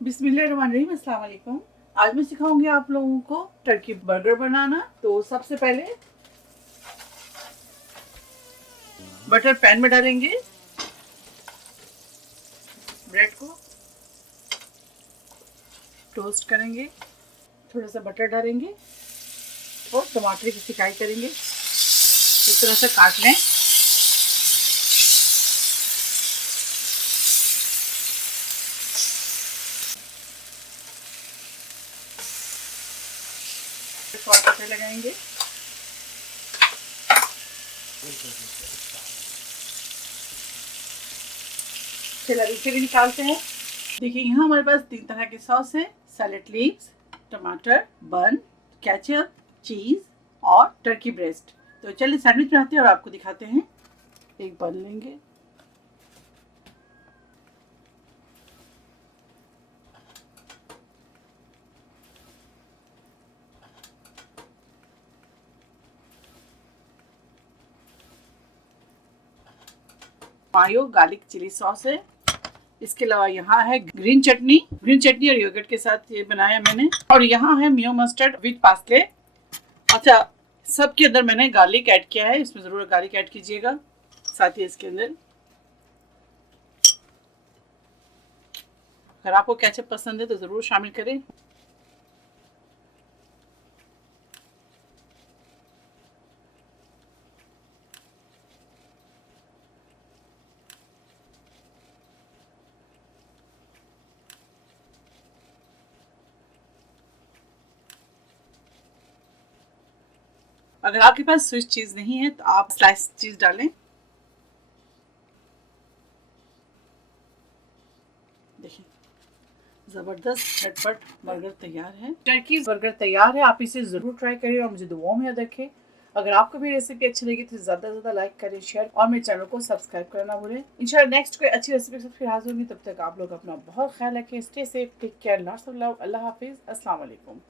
बिस्मिल्लाहिर्रहमानिर्रहीम, अस्सलाम वालेकुम। आज मैं सिखाऊंगी आप लोगों को टर्की बर्गर बनाना। तो सबसे पहले बटर पैन में डालेंगे, ब्रेड को टोस्ट करेंगे, थोड़ा सा बटर डालेंगे और टमाटर की सिकाई करेंगे। इस तरह से काट लें। सॉस बटर लगाएंगे। फिर इसे भी निकालते हैं। देखिए, यहाँ हमारे पास 3 तरह के सॉस है: सैलेड लीव्स, टमाटर, बन, केचप, चीज और टर्की ब्रेस्ट। तो चलिए सैंडविच बनाते हैं और आपको दिखाते हैं। एक बन लेंगे, मायो गार्लिक चिली सॉस है। इसके अलावा यहाँ है ग्रीन चटनी और योगर्ट के साथ ये बनाया मैंने। और यहाँ है मियो मस्टर्ड विद पास्ले। अच्छा, सबके अंदर मैंने गार्लिक ऐड किया है, इसमें ज़रूर गार्लिक ऐड कीजिएगा। साथ ही इसके अंदर अगर आपको केचप पसंद है तो ज़रूर शामिल करें। अगर आपके पास स्विस चीज़ नहीं है तो आप स्लाइस चीज़ डालें। देखिए, ज़बरदस्त झटपट बर्गर तैयार है। टर्की बर्गर तैयार है। आप इसे ज़रूर ट्राई करें और मुझे दुआओं में याद रखें। अगर आपको मेरी रेसिपी अच्छी लगी तो ज़्यादा से ज़्यादा लाइक करें, शेयर और मेरे चैनल को सब्सक्राइब करना भूलें। इंशाल्लाह नेक्स्ट कोई अच्छी रेसिपी के साथ फिर हाजिर होंगी। तब तक आप लोग अपना बहुत ख्याल रखें। Stay safe, take care, lots of love. अल्लाह हाफिज़, अस्सलाम वालेकुम।